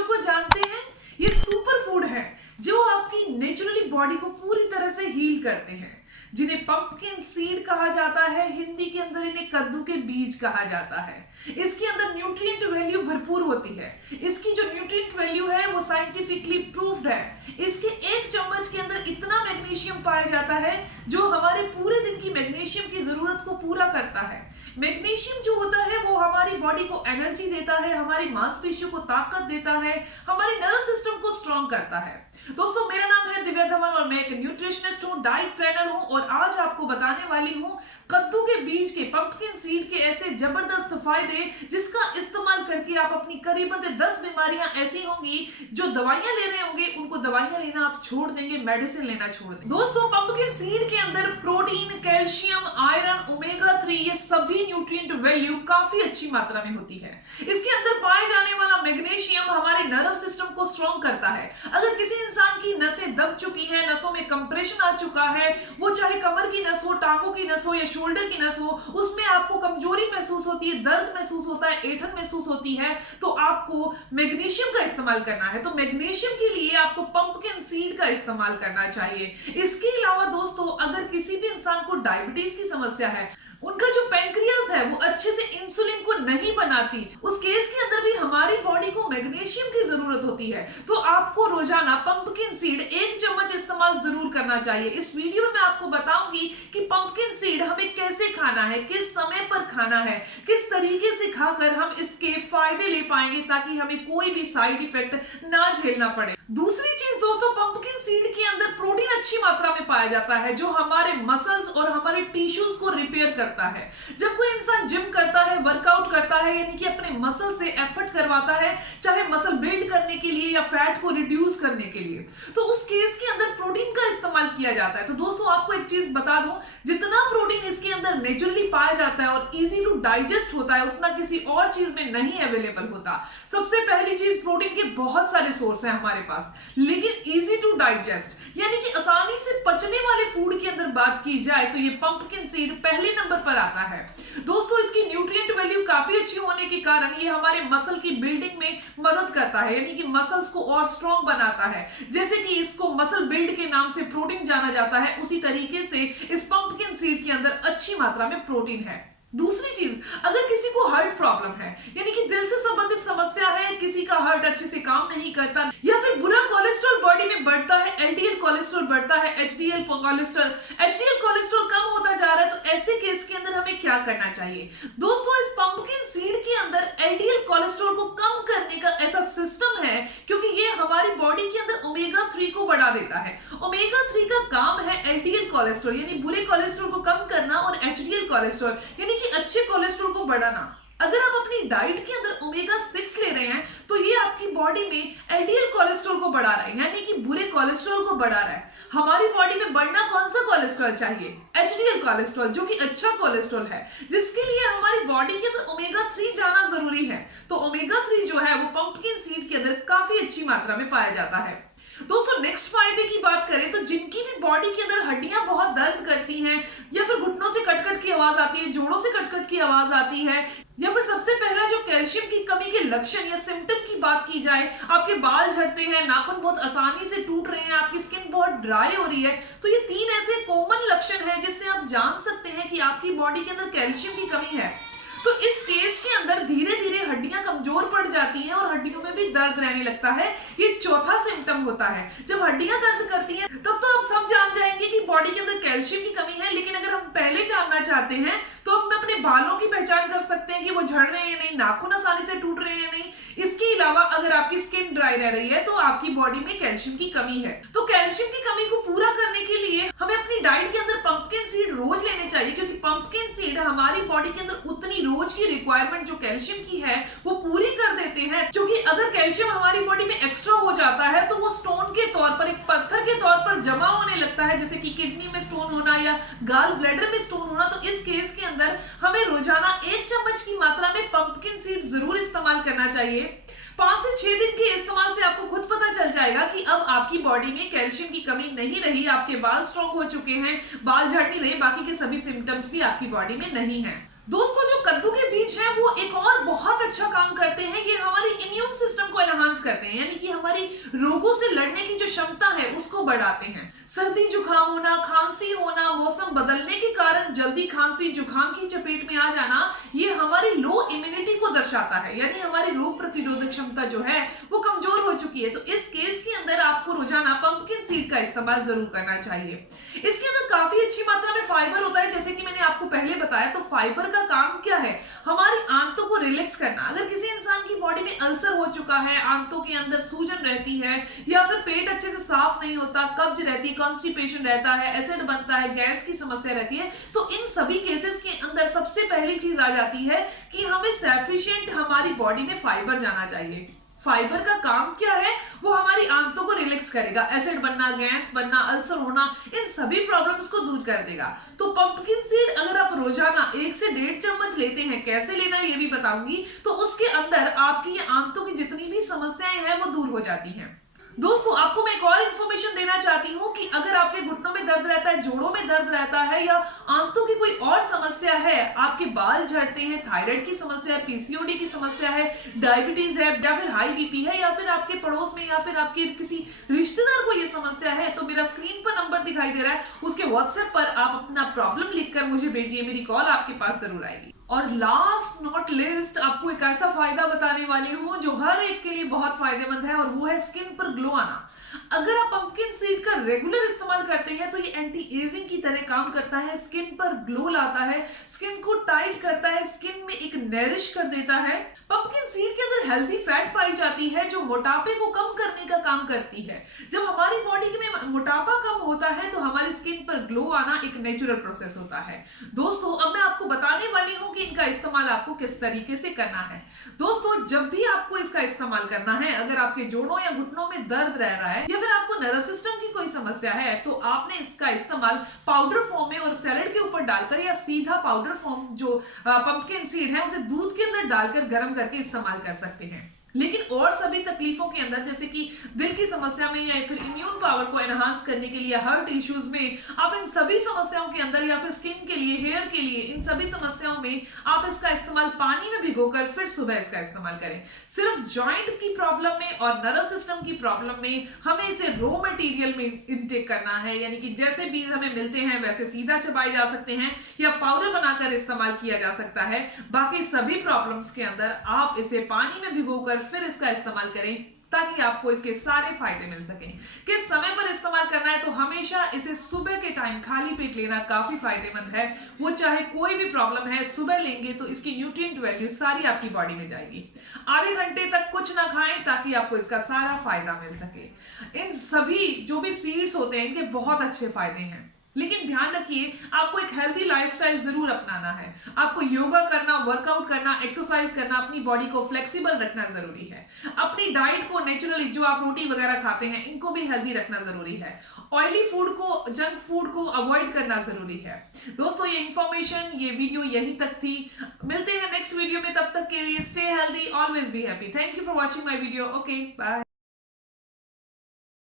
चीजों को जानते हैं? ये सुपर फूड है जो आपकी नेचुरली बॉडी को पूरी तरह से हील करते हैं, जिन्हें पंपकिन सीड कहा जाता है। हिंदी के अंदर इन्हें कद्दू के बीज कहा जाता है। इसके अंदर न्यूट्रिएंट वैल्यू भरपूर होती है। इसकी जो न्यूट्रिएंट वैल्यू है वो साइंटिफिकली प्रूव्ड है। इसके एक चम्मच के अंदर इतना मैग्नीशियम पाया जाता है जो हमारे पूरे दिन की मैग्नीशियम की जरूरत को पूरा करता है। मैग्नीशियम जो होता है वो हमारी बॉडी को एनर्जी देता है, हमारी मांसपेशियों को ताकत देता है, हमारे नर्व सिस्टम को स्ट्रॉन्ग करता है। दोस्तों, मेरा नाम है दिव्या धवन और मैं एक न्यूट्रिशनिस्ट हूँ, डाइट ट्रेनर हूँ और आज आपको बताने वाली हूँ कद्दू के बीज के, पंपकिन सीड के ऐसे जबरदस्त फायदे जिसका इस्तेमाल करके आप अपनी करीबन 10 बीमारियां ऐसी होंगी जो दवाइयां ले रहे होंगे उनको दवाइयां लेना आप छोड़ देंगे, मेडिसिन लेना छोड़ देंगे। दोस्तों, पंपकिन सीड के अंदर प्रोटीन, कैल्शियम, आयरन, ओमेगा 3 ये सभी न्यूट्रिएंट वैल्यू काफी अच्छी मात्रा में होती है। इसके अंदर पाए जाने वाला मैग्नीशियम हमारे नर्व सिस्टम को स्ट्रॉन्ग करता है। अगर किसी इंसान की नसें दब चुकी हैं, नसों में कंप्रेशन आ चुका है, वो चाहे कमर की नस हो, टांगों की नस हो या शोल्डर की नस हो, उसमें आपको कमजोरी महसूस होती है, दर्द महसूस होता है, ऐंठन महसूस होती है, तो आपको मैग्नीशियम का इस्तेमाल करना है। तो मैग्नीशियम के लिए आपको पंपकिन सीड का इस्तेमाल करना चाहिए। इसके अलावा दोस्तों, अगर किसी भी इंसान को डायबिटीज की समस्या है, उनका जो पेनक्रियास है वो अच्छे से इंसुलिन को नहीं बनाती, उस केस के अंदर भी हमारी बॉडी को मैग्नीशियम की जरूरत होती है। तो आपको रोजाना पंपकिन सीड 1 चम्मच इस्तेमाल जरूर करना चाहिए। इस वीडियो में मैं आपको बताऊंगी कि पंपकिन सीड हमें कैसे खाना है, किस समय पर खाना है, किस तरीके से खाकर हम इसके फायदे ले पाएंगे ताकि हमें कोई भी साइड इफेक्ट ना झेलना पड़े। दूसरी चीज दोस्तों, पंपकिन सीड के अंदर प्रोटीन अच्छी मात्रा में पाया जाता है जो हमारे मसल्स और हमारे टिश्यूज को रिपेयर करता है। जब कोई इंसान जिम करता है, वर्कआउट करता है, यानी कि अपने मसल से एफर्ट करवाता है, चाहे मसल बिल्ड करने के लिए या फैट को रिड्यूस करने के लिए, तो उस केस के अंदर प्रोटीन का इस्तेमाल किया जाता है। तो दोस्तों, आपको एक चीज बता दूं, जितना प्रोटीन इसके अंदर नेचुरली पाया जाता है और इजी टू डाइजेस्ट होता है, उतना किसी और चीज में नहीं अवेलेबल होता। सबसे पहली चीज, प्रोटीन के बहुत सारे सोर्स हैं हमारे पास, लेकिन इजी टू डाइजेस्ट यानी कि आसानी से पचने वाले फूड के अंदर बात की जाए तो ये पंपकिन सीड पहले नंबर पर आता है। दोस्तों, इसकी न्यूट्रिएंट वैल्यू काफी अच्छी होने के कारण ये हमारे मसल की बिल्डिंग में मदद करता है, यानी कि मसल्स को और स्ट्रॉन्ग बनाता है। जैसे कि इसको मसल बिल्ड के नाम से प्रोटीन जाना जाता है, उसी तरीके से इस पंपकिन सीड के अंदर अच्छी मात्रा में प्रोटीन है। दूसरी चीज, अगर किसी को हार्ट प्रॉब्लम है, यानी कि दिल से संबंधित समस्या है, किसी का हार्ट अच्छे से काम नहीं करता, या फिर बुरा कोलेस्ट्रॉल बॉडी में बढ़ता है, एलडीएल कोलेस्ट्रॉल बढ़ता है, एचडीएल कोलेस्ट्रॉल कम होता जा रहा है, तो ऐसे केस के अंदर हमें क्या करना चाहिए? दोस्तों, इस पंपकिन सीड के अंदर एलडीएल कोलेस्ट्रॉल को कम करने का ऐसा सिस्टम है क्योंकि ये हमारी बॉडी के अंदर ओमेगा 3 को बढ़ा देता है। ओमेगा 3 का काम है एलडीएल कोलेस्ट्रॉल यानी बुरे कोलेस्ट्रॉल को कम करना और एचडीएल कोलेस्ट्रॉल यानी कि अच्छे कोलेस्ट्रॉल को बढ़ाना। अगर आप अपनी डाइट के अंदर ओमेगा 6 ले रहे हैं तो ये आपकी बॉडी में एलडीएल कोलेस्ट्रॉल को बढ़ा रहा है, यानी कि बुरे कोलेस्ट्रॉल को बढ़ा रहा है। हमारी बॉडी में बढ़ना कौन सा कोलेस्ट्रॉल चाहिए? एचडीएल कोलेस्ट्रॉल, जो कि अच्छा कोलेस्ट्रॉल है, जिसके लिए हमारी बॉडी के अंदर ओमेगा 3 जाना जरूरी है। तो ओमेगा 3 जो है वो पंपकिन सीड के अंदर काफी अच्छी मात्रा में पाया जाता है। दोस्तों, नेक्स्ट फायदे की बात करें तो जिनकी भी बॉडी के अंदर हड्डियां बहुत दर्द करती हैं, या फिर घुटनों से कटकट की आवाज आती है, जोड़ों से कटकट की आवाज आती है, या फिर सबसे पहला जो कैल्शियम की कमी के लक्षण या सिम्टम की बात की जाए, आपके बाल झड़ते हैं, नाखून बहुत आसानी से टूट रहे हैं, आपकी स्किन बहुत ड्राई हो रही है, तो ये 3 ऐसे कॉमन लक्षण हैं जिससे आप जान सकते हैं कि आपकी बॉडी के अंदर कैल्शियम की कमी है। तो इस केस के अंदर धीरे धीरे हड्डियां कमजोर पड़ जाती हैं और हड्डियों में भी दर्द रहने लगता है। ये चौथा सिम्टम होता है। जब हड्डियां दर्द करती हैं तब तो आप सब जान जाएंगे कि बॉडी के अंदर कैल्शियम की कमी है, लेकिन अगर हम पहले जानना चाहते हैं तो हम अपने बालों की पहचान कर सकते हैं कि वो झड़ रहे हैं या नहीं, नाखून आसानी से टूट रहे हैं या नहीं। इसके अलावा अगर आपकी स्किन ड्राई रह रही है तो आपकी बॉडी में कैल्शियम की कमी है। तो कैल्शियम की कमी को पूरा करने के लिए हमें अपनी डाइट के अंदर पंपकिन सीड रोज लेने चाहिए, क्योंकि पंपकिन सीड हमारी बॉडी के अंदर उतनी रोज की रिक्वायरमेंट जो कैल्शियम की है वो पूरी कर देते हैं। क्योंकि अगर कैल्शियम हमारी बॉडी में एक्स्ट्रा हो जाता है तो वो स्टोन के तौर पर, एक पत्थर के तौर पर जमा होने लगता है, जैसे कि किडनी में स्टोन होना या गाल ब्लैडर में स्टोन होना। तो इस केस के अंदर हमें रोजाना 1 चम्मच की मात्रा में पंपकिन सीड जरूर इस्तेमाल करना चाहिए। 5 से 6 दिन के इस्तेमाल से आपको खुद पता चल जाएगा कि अब आपकी बॉडी में कैल्शियम की कमी नहीं रही, आपके बाल स्ट्रॉन्ग हो चुके हैं, बाल झड़ नहीं रहे, बाकी के सभी सिम्टम्स भी आपकी बॉडी में नहीं है। दोस्तों, जो कद्दू के बीज हैं वो एक और बहुत अच्छा काम करते हैं, ये हमारे इम्यून सिस्टम को को एनहांस करते हैं, यानी कि हमारी रोगों से लड़ने की जो क्षमता है उसको बढ़ाते हैं। सर्दी जुकाम होना, खांसी होना, मौसम बदलने के कारण जल्दी खांसी जुकाम की चपेट में आ जाना, ये हमारी लो इम्यूनिटी को दर्शाता है, यानी हमारी रोग प्रतिरोधक क्षमता जो है वो कमजोर हो चुकी है। तो इस केस के अंदर आपको रोजाना पंपकिन सीड का इस्तेमाल जरूर करना चाहिए। इसके अंदर काफी अच्छी मात्रा में फाइबर होता है, जैसे कि मैंने आपको पहले बताया। तो फाइबर का काम क्या है? हमारी आंतों को रिलैक्स करना। अगर किसी इंसान की बॉडी में अल्सर हो चुका है, आंतों के अंदर सूजन रहती है, या फिर पेट अच्छे से साफ नहीं होता, कब्ज रहती है, कॉन्स्टिपेशन रहता है, एसिड बनता है, गैस की समस्या रहती है, तो इन सभी केसेस के अंदर सबसे पहली चीज आ जाती है कि हमें सफिशिएंट हमारी बॉडी में फाइबर जाना चाहिए। फाइबर का काम क्या है? वो हमारी आंतों को रिलैक्स करेगा, एसिड बनना, गैस बनना, अल्सर होना, इन सभी प्रॉब्लम्स को दूर कर देगा। तो पंपकिन सीड अगर आप रोजाना 1 से 1.5 चम्मच लेते हैं, कैसे लेना है ये भी बताऊंगी, तो उसके अंदर आपकी ये आंतों की जितनी भी समस्याएं हैं वो दूर हो जाती हैं। दोस्तों, आपको मैं एक और इन्फॉर्मेशन देना चाहती हूँ कि अगर आपके घुटनों में दर्द रहता है, जोड़ों में दर्द रहता है, या आंतों की कोई और समस्या है, आपके बाल झड़ते हैं, थायराइड की समस्या है, पीसीओडी की समस्या है, डायबिटीज है, या फिर हाई बीपी है, या फिर आपके पड़ोस में या फिर आपके किसी रिश्तेदार को ये समस्या है, तो मेरा स्क्रीन पर नंबर दिखाई दे रहा है, उसके व्हाट्सएप पर आप अपना प्रॉब्लम लिखकर मुझे भेजिए, मेरी कॉल आपके पास जरूर आएगी। और लास्ट नॉट लिस्ट, आपको एक ऐसा फायदा बताने वाली हूँ जो हर एक के लिए बहुत फायदेमंद है, और वो है स्किन पर ग्लो आना। अगर आप पंपकिन सीड का रेगुलर इस्तेमाल करते हैं तो ये एंटी एजिंग की तरह काम करता है, स्किन पर ग्लो लाता है, स्किन को टाइट करता है, स्किन में एक नरिश कर देता है। पंपकिन सीड के अंदर हेल्दी फैट पाई जाती है जो मोटापे को कम करने का काम करती है। जब हमारी बॉडी में मोटापा कम होता है तो हमारी स्किन पर ग्लो आना एक नेचुरल प्रोसेस होता है। दोस्तों, अब मैं आपको बताने वाली हूँ कि इनका इस्तेमाल आपको किस तरीके से करना है। दोस्तों, जब भी आपको इसका इस्तेमाल करना है, अगर आपके जोड़ों या घुटनों में दर्द रह रहा है, या फिर आपको नर्व सिस्टम की कोई समस्या है, तो आपने इसका इस्तेमाल पाउडर फॉर्म में और सैलेड के ऊपर डालकर, या सीधा पाउडर फॉर्म जो पंपकिन सीड है उसे दूध के अंदर डालकर गर्म करके इस्तेमाल कर सकते हैं। लेकिन और सभी तकलीफों के अंदर, जैसे कि दिल की समस्या में, या फिर इम्यून पावर को एनहांस करने के लिए, हार्ट इश्यूज में, आप इन सभी समस्याओं के अंदर, या फिर स्किन के लिए, हेयर के लिए, इन सभी समस्याओं में आप इसका इस्तेमाल पानी में भिगोकर फिर सुबह इसका इस्तेमाल करें। सिर्फ जॉइंट की प्रॉब्लम में और नर्व सिस्टम की प्रॉब्लम में हमें इसे रॉ मटेरियल में इंटेक करना है, यानी कि जैसे बीज हमें मिलते हैं वैसे सीधा चबाए जा सकते हैं, या पाउडर बनाकर इस्तेमाल किया जा सकता है। बाकी सभी प्रॉब्लम्स के अंदर आप इसे पानी में भिगोकर फिर इसका इस्तेमाल करें, ताकि आपको इसके सारे फायदे मिल सकें। किस समय पर इस्तेमाल करना है? तो हमेशा इसे सुबह के टाइम खाली पेट लेना काफी फायदेमंद है। वो चाहे कोई भी प्रॉब्लम है, सुबह लेंगे तो इसकी न्यूट्रिएंट वैल्यू सारी आपकी बॉडी में जाएगी। आधे घंटे तक कुछ ना खाएं ताकि आपको इसका सारा फायदा मिल सके। इन सभी जो भी सीड्स होते हैं इनके बहुत अच्छे फायदे हैं, लेकिन ध्यान रखिए आपको एक हेल्दी लाइफस्टाइल जरूर अपनाना है। आपको योगा करना, वर्कआउट करना, एक्सरसाइज करना, अपनी बॉडी को फ्लेक्सिबल रखना जरूरी है। अपनी डाइट को नेचुरली, जो आप रोटी वगैरह खाते हैं, इनको भी हेल्दी रखना जरूरी है। ऑयली फूड को, जंक फूड को अवॉइड करना जरूरी है। दोस्तों, ये इंफॉर्मेशन, ये वीडियो यहीं तक थी। मिलते हैं नेक्स्ट वीडियो में, तब तक के लिए stay healthy, always be happy. Thank you for watching my video. Okay, bye.